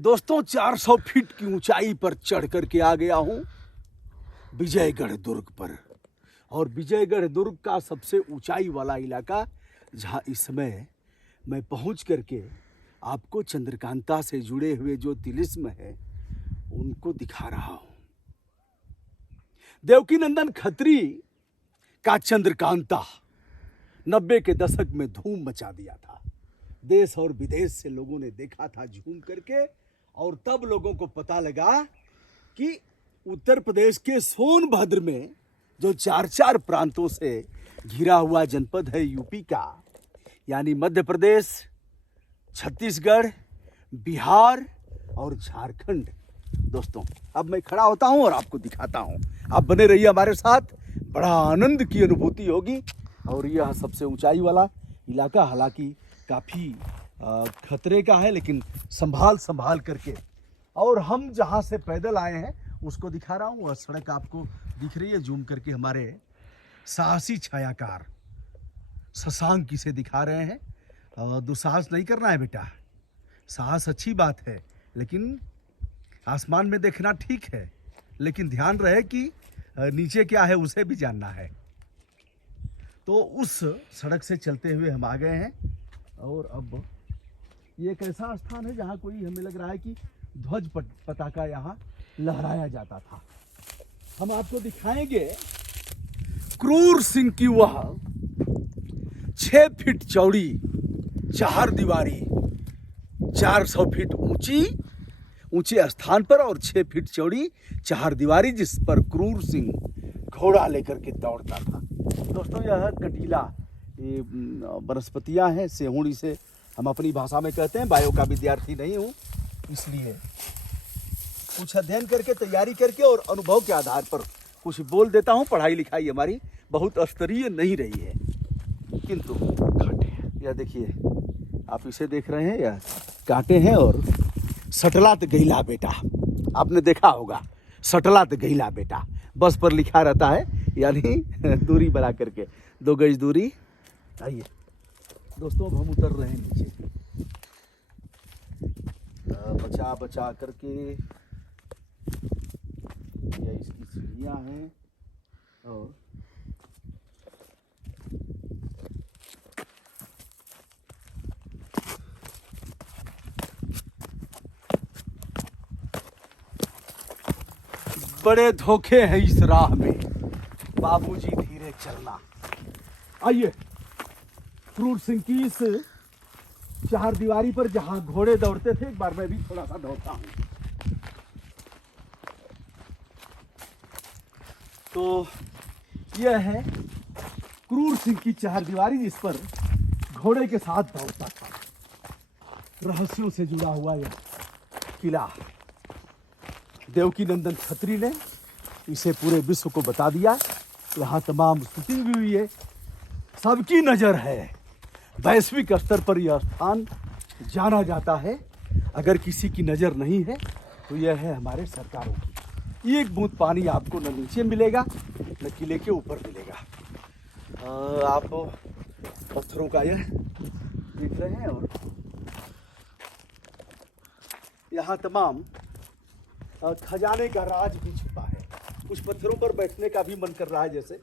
दोस्तों 400 फीट की ऊंचाई पर चढ़ करके आ गया हूं विजयगढ़ दुर्ग पर। और विजयगढ़ दुर्ग का सबसे ऊंचाई वाला इलाका जहां इस समय मैं पहुंच करके आपको चंद्रकांता से जुड़े हुए जो तिलिस्म है उनको दिखा रहा हूं। देवकीनंदन खत्री का चंद्रकांता 90 के दशक में धूम मचा दिया था। देश और विदेश से लोगों ने देखा था झूम करके, और तब लोगों को पता लगा कि उत्तर प्रदेश के सोनभद्र में जो चार चार प्रांतों से घिरा हुआ जनपद है यूपी का, यानी मध्य प्रदेश, छत्तीसगढ़, बिहार और झारखंड। दोस्तों अब मैं खड़ा होता हूं और आपको दिखाता हूं। आप बने रहिए हमारे साथ, बड़ा आनंद की अनुभूति होगी। और यह सबसे ऊंचाई वाला इलाका हालांकि काफ़ी खतरे का है, लेकिन संभाल करके। और हम जहां से पैदल आए हैं उसको दिखा रहा हूं। और सड़क आपको दिख रही है जूम करके, हमारे साहसी छायाकार शशांक इसे दिखा रहे हैं। दुस्साहस नहीं करना है बेटा, साहस अच्छी बात है, लेकिन आसमान में देखना ठीक है, लेकिन ध्यान रहे कि नीचे क्या है उसे भी जानना है। तो उस सड़क से चलते हुए हम आ गए हैं। और अब ये एक ऐसा स्थान है जहाँ कोई, हमें लग रहा है कि ध्वज पताका यहाँ लहराया जाता था। हम आपको दिखाएंगे क्रूर सिंह की वह 6 फीट चौड़ी चार दीवारी, 400 फीट ऊंचे स्थान पर और 6 फीट चौड़ी चार दीवारी, जिस पर क्रूर सिंह घोड़ा लेकर के दौड़ता था। दोस्तों यह कटीला ये वनस्पतियाँ हैं, सेहुड़ी से हम अपनी भाषा में कहते हैं। बायो का विद्यार्थी नहीं हूँ, इसलिए कुछ अध्ययन करके, तैयारी करके और अनुभव के आधार पर कुछ बोल देता हूँ। पढ़ाई लिखाई हमारी बहुत स्तरीय नहीं रही है, किंतु कांटे हैं। यह देखिए, आप इसे देख रहे हैं, यह कांटे हैं। और सटलात गैला बेटा, आपने देखा होगा, सटलात गैला बेटा बस पर लिखा रहता है, यानी दूरी बना करके 2 गज दूरी। आइए दोस्तों, अब हम उतर रहे हैं नीचे, बचा करके। यह इसकी सीढ़ियाँ हैं और बड़े धोखे हैं इस राह में, बाबूजी धीरे चलना। आइए क्रूर सिंह की इस चार दीवारी पर जहां घोड़े दौड़ते थे, एक बार मैं भी थोड़ा सा दौड़ता हूं। तो यह है क्रूर सिंह की चार दीवारी, जिस पर घोड़े के साथ दौड़ता था। रहस्यों से जुड़ा हुआ यह किला देवकीनंदन खत्री ने इसे पूरे विश्व को बता दिया। यहाँ तमाम शूटिंग भी हुई है, सबकी नज़र है। वैश्विक स्तर पर यह स्थान जाना जाता है। अगर किसी की नज़र नहीं है तो यह है हमारे सरकारों की। एक बूंद पानी आपको न नीचे मिलेगा न किले के ऊपर मिलेगा। आप पत्थरों का यह देख रहे हैं, और यहाँ तमाम खजाने का राज भी छुपा है। कुछ पत्थरों पर बैठने का भी मन कर रहा है, जैसे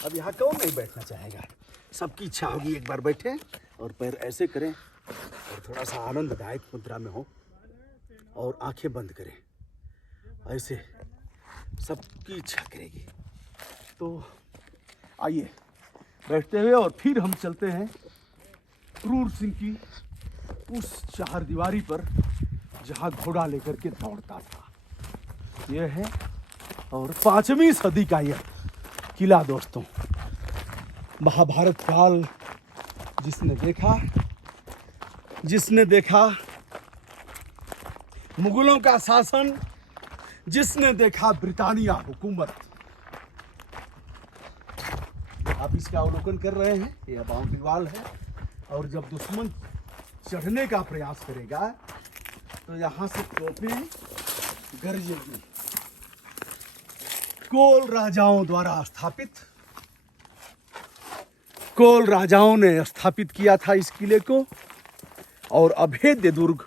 अब यहाँ कौन नहीं बैठना चाहेगा। सबकी इच्छा होगी एक बार बैठें और पैर ऐसे करें और थोड़ा सा आनंददायक मुद्रा में हो और आंखें बंद करें, ऐसे सबकी इच्छा करेगी। तो आइए बैठते हुए, और फिर हम चलते हैं क्रूर सिंह की उस चार दीवारी पर जहाँ घोड़ा लेकर के दौड़ता था। यह है और 5वीं सदी का यह किला। दोस्तों महाभारत काल जिसने देखा मुगलों का शासन, जिसने देखा ब्रिटानिया हुकूमत, आप इसका अवलोकन कर रहे हैं। यह बाउंड्री वाल है, और जब दुश्मन चढ़ने का प्रयास करेगा तो यहाँ से तोपें गरजेगी। कोल राजाओं ने स्थापित किया था इस किले को, और अभेद्य दुर्ग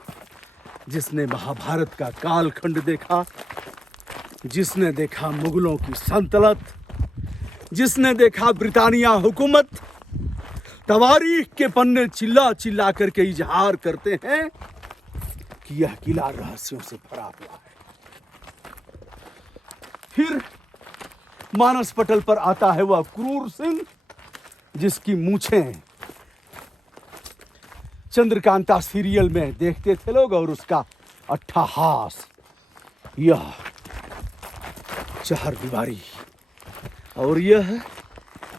जिसने महाभारत का कालखंड देखा, जिसने देखा मुगलों की सल्तनत, जिसने देखा ब्रिटानिया हुकूमत, तवारीख के पन्ने चिल्ला चिल्ला करके इजहार करते हैं कि यह किला रहस्यों से भरा हुआ है। फिर मानस पटल पर आता है वह क्रूर सिंह जिसकी मूछें चंद्रकांता सीरियल में देखते थे लोग, और उसका अट्टहास, यह चार दीवारी और यह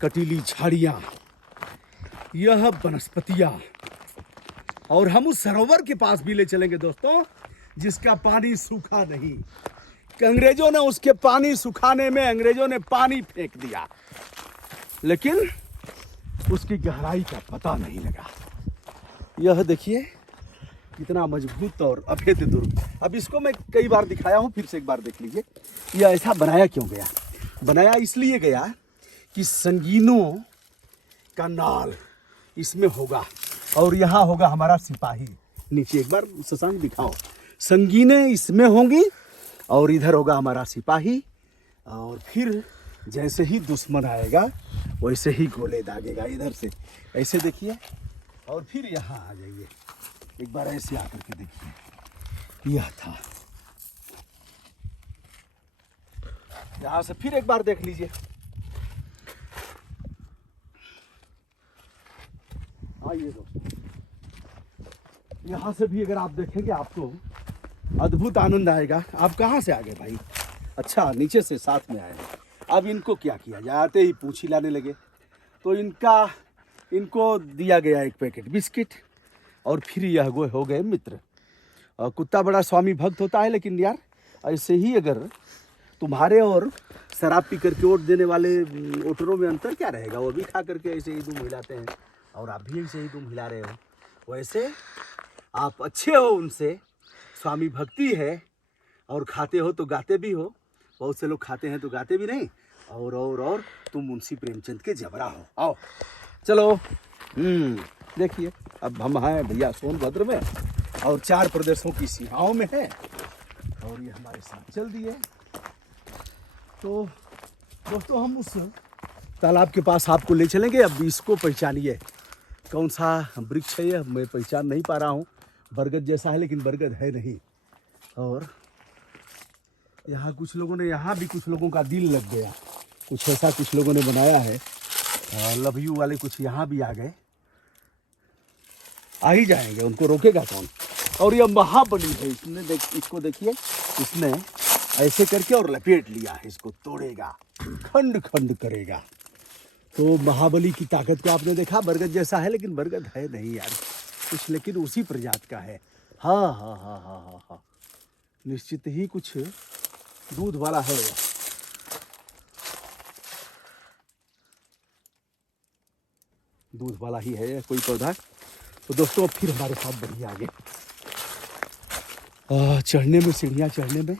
कटीली झाड़ियां, यह वनस्पतियां, और हम उस सरोवर के पास भी ले चलेंगे दोस्तों जिसका पानी सूखा नहीं। कि अंग्रेजों ने उसके पानी सुखाने में अंग्रेजों ने पानी फेंक दिया, लेकिन उसकी गहराई का पता नहीं लगा। यह देखिए कितना मजबूत और अभेद दुर्ग। अब इसको मैं कई बार दिखाया हूं, फिर से एक बार देख लीजिए। यह ऐसा बनाया क्यों गया? बनाया इसलिए गया कि संगीनों का नाल इसमें होगा और यहाँ होगा हमारा सिपाही। नीचे एक बार शशांक दिखाओ, संगीनें इसमें होंगी और इधर होगा हमारा सिपाही, और फिर जैसे ही दुश्मन आएगा वैसे ही गोले दागेगा इधर से। ऐसे देखिए, और फिर यहाँ आ जाइए, एक बार ऐसे आकर के देखिए। यह था, यहाँ से फिर एक बार देख लीजिए। आइए दोस्तों, यहाँ से भी अगर आप देखेंगे आपको अद्भुत आनंद आएगा। आप कहाँ से आ गए भाई? अच्छा, नीचे से साथ में आए हैं। अब इनको क्या किया जाए? आते ही पूछ हिलाने लगे, तो इनको दिया गया एक पैकेट बिस्किट, और फिर यह हो गए मित्र। कुत्ता बड़ा स्वामी भक्त होता है, लेकिन यार ऐसे ही अगर तुम्हारे और शराब पी करके वोट देने वाले वोटरों में अंतर क्या रहेगा? वो भी खा करके ऐसे ही तुम हिलाते हैं और आप भी ऐसे ही तुम हिला रहे हो। वैसे आप अच्छे हो उनसे, स्वामी भक्ति है, और खाते हो तो गाते भी हो। बहुत से लोग खाते हैं तो गाते भी नहीं, और तुम मुंशी प्रेमचंद के जबरा हो। आओ चलो। देखिए, अब हम हैं भैया सोनभद्र में और 4 प्रदेशों की सीमाओं में है, और ये हमारे साथ चल दिए। तो दोस्तों, हम उस तालाब के पास आपको ले चलेंगे। अब इसको पहचानिए, कौन सा वृक्ष है यह? मैं पहचान नहीं पा रहा हूँ। बरगद जैसा है लेकिन बरगद है नहीं। और यहाँ कुछ लोगों ने, यहाँ भी कुछ लोगों का दिल लग गया, कुछ ऐसा कुछ लोगों ने बनाया है। लव यू वाले कुछ यहाँ भी आ गए, आ ही जाएंगे, उनको रोकेगा कौन? और यह महाबली है, इसको देखिए, इसने ऐसे करके और लपेट लिया है, इसको तोड़ेगा, खंड खंड करेगा। तो महाबली की ताकत को आपने देखा। बरगद जैसा है लेकिन बरगद है नहीं यार कुछ, लेकिन उसी प्रजाति का है। हाँ हाँ हाँ हाँ हाँ हाँ, निश्चित ही कुछ दूध वाला है। दूध वाला ही है कोई पौधा। तो दोस्तों, फिर हमारे साथ बढ़िया आगे चढ़ने में, सीढ़ियाँ चढ़ने में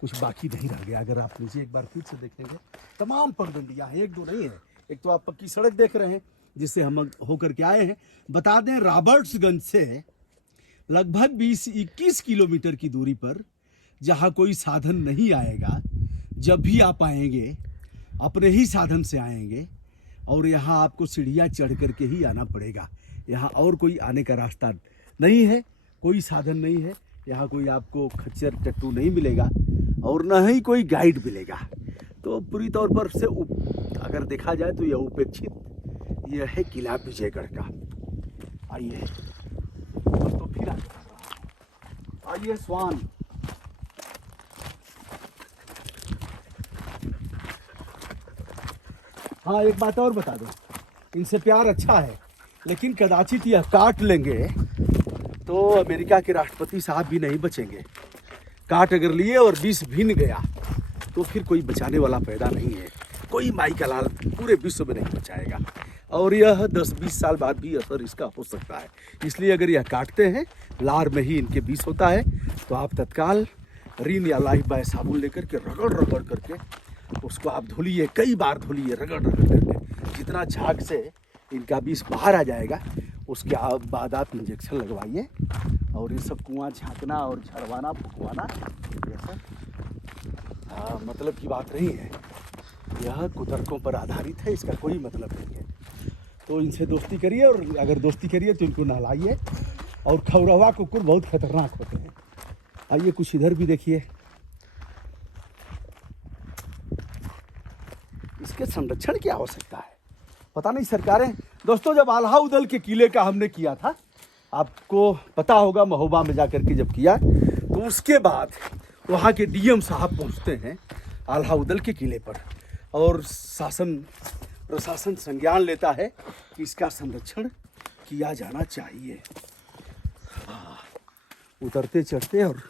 कुछ बाकी नहीं रह गया। अगर आप नीचे एक बार फिर से देखेंगे, तमाम पगडंडियाँ हैं, एक दो नहीं है। एक तो आप पक्की सड़क देख रहे हैं जिससे हम होकर के आए हैं। बता दें, रॉबर्ट्सगंज से लगभग 20-21 किलोमीटर की दूरी पर, जहाँ कोई साधन नहीं आएगा, जब भी आप आएंगे अपने ही साधन से आएंगे, और यहाँ आपको सीढ़ियाँ चढ़ करके ही आना पड़ेगा। यहाँ और कोई आने का रास्ता नहीं है, कोई साधन नहीं है। यहाँ कोई आपको खच्चर टट्टू नहीं मिलेगा और न ही कोई गाइड मिलेगा। तो पूरी तौर पर से अगर देखा जाए तो यह उपेक्षित यह है किला विजयगढ़ का। आइए दोस्तों, फिर आइए स्वान। हाँ, एक बात और बता दो, इनसे प्यार अच्छा है, लेकिन कदाचित यह काट लेंगे तो अमेरिका के राष्ट्रपति साहब भी नहीं बचेंगे। काट अगर लिए और विष भिन गया तो फिर कोई बचाने वाला पैदा नहीं है। कोई माई का लाल पूरे विश्व में नहीं बचाएगा, और यह 10-20 साल बाद भी असर इसका हो सकता है। इसलिए अगर यह काटते हैं, लार में ही इनके विष होता है, तो आप तत्काल रिन या लाइफ बॉय साबुन लेकर के रगड़ रगड़ करके उसको आप धुलिए, कई बार धुलिए, रगड़ रगड़ करके। जितना झाग से इनका विष बाहर आ जाएगा, उसके बाद आप इंजेक्शन लगवाइए और ये सब कुआं झाँकना और झड़वाना फुकवाना ये सब मतलब की बात नहीं है। यह कुतर्कों पर आधारित है, इसका कोई मतलब नहीं है। तो इनसे दोस्ती करिए और अगर दोस्ती करिए तो इनको नहलाइए। और खौरवा कुकुर बहुत खतरनाक होते हैं। आइए कुछ इधर भी देखिए। इसके संरक्षण की आवश्यकता है, पता नहीं सरकारें। दोस्तों जब आल्हा-उदल के किले का हमने किया था, आपको पता होगा महोबा में जाकर के जब किया, तो उसके बाद वहाँ के डीएम साहब पहुँचते हैं आल्हा-उदल के किले पर और प्रशासन संज्ञान लेता है कि इसका संरक्षण किया जाना चाहिए। उतरते चढ़ते और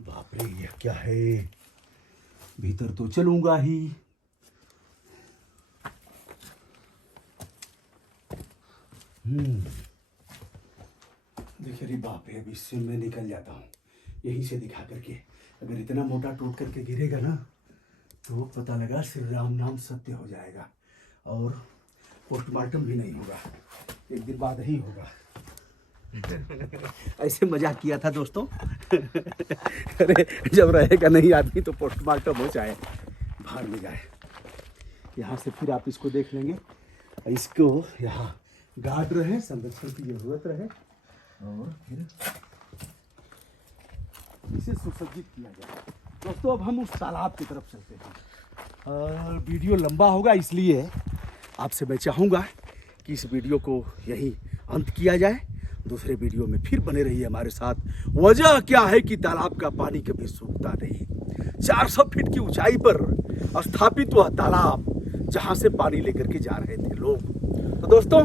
बाप रे ये क्या है, भीतर तो चलूंगा ही। देखिए रे बाप रे, अब इससे मैं निकल जाता हूँ यहीं से दिखा करके। अगर इतना मोटा टूट करके गिरेगा ना तो पता लगा श्री राम नाम सत्य हो जाएगा और पोस्टमार्टम भी नहीं होगा, एक दिन बाद ही होगा। ऐसे मजाक किया था दोस्तों। अरे जब रहेगा नहीं आदमी तो पोस्टमार्टम हो जाए, बाहर में जाए। यहाँ से फिर आप इसको देख लेंगे, इसको यहाँ गार्ड रहे, संरक्षण की जरूरत रहे और फिर इसे सुसज्जित किया जाए। दोस्तों अब हम उस तालाब की तरफ चलते हैं। वीडियो लंबा होगा इसलिए आपसे मैं चाहूँगा कि इस वीडियो को यहीं अंत किया जाए। दूसरे वीडियो में फिर बने रहिए हमारे साथ। वजह क्या है कि तालाब का पानी कभी सूखता नहीं। 400 फीट की ऊंचाई पर स्थापित वह तालाब जहां से पानी लेकर के जा रहे थे लोग। तो दोस्तों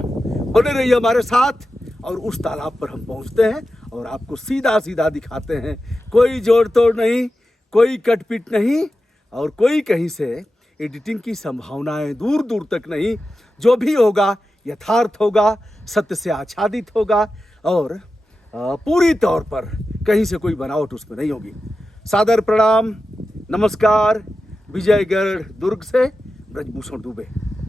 बने रहिए हमारे साथ और उस तालाब पर हम पहुंचते हैं और आपको सीधा सीधा दिखाते हैं। कोई जोड़ तोड़ नहीं, कोई कटपीट नहीं और कोई कहीं से एडिटिंग की संभावनाएं दूर दूर तक नहीं। जो भी होगा यथार्थ होगा, सत्य से आच्छादित होगा और पूरी तौर पर कहीं से कोई बनावट उसमें नहीं होगी। सादर प्रणाम, नमस्कार। विजयगढ़ दुर्ग से ब्रजभूषण दुबे।